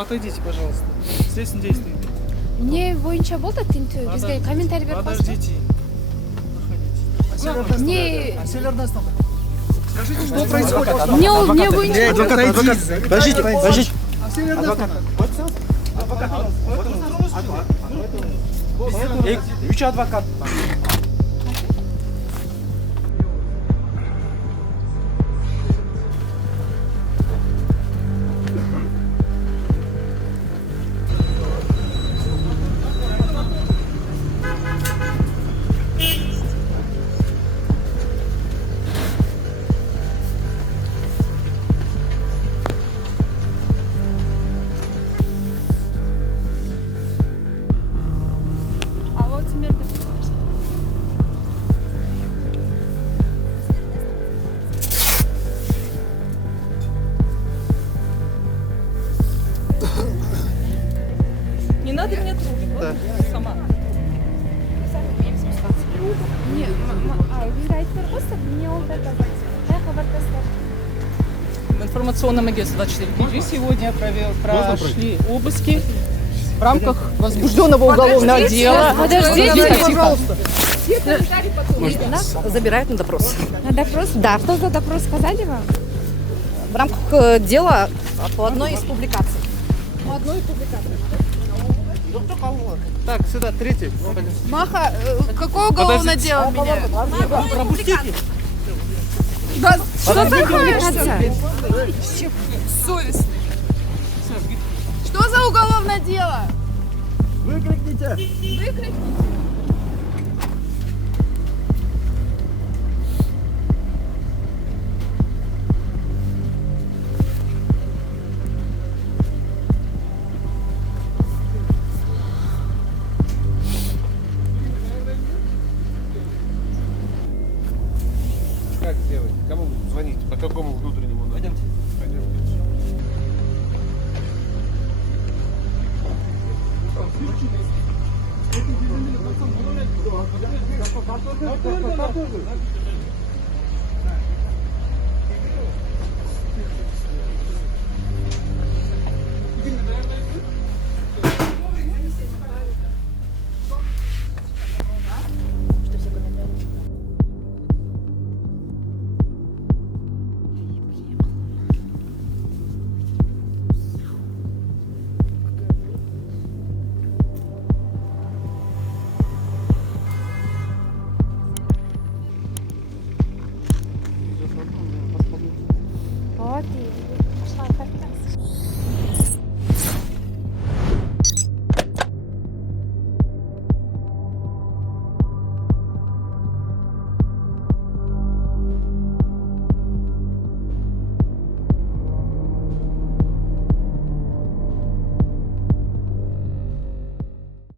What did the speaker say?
отойдите, пожалуйста. Следствие действует. Не боюнча болды тинтүү бизге комментарий берип коесузбу? Подождите. Не Скажите, что происходит? не боюнча. Адвокат. Подождите. Үч адвокат. Не надо меня трогать, вот сама. Не, бизде айтып бербейсиздер, эмне болду деп. Кай кабартасыздар? В информационном агентстве 24 KG сегодня прошли обыски в рамках возбужденного уголовного дела. Подождите, пожалуйста. Нас забирают на допрос. На допрос? Да. Что за допрос, сказали вам? В рамках дела по одной из публикаций. Так, сюда, третий. Маха, какое уголовное дело меня? Пропустите. Что за публикация? Совестный. Что за уголовное дело? Выкрикните. Как сделать? Кому звонить? По какому внутреннему надо? Пойдемте.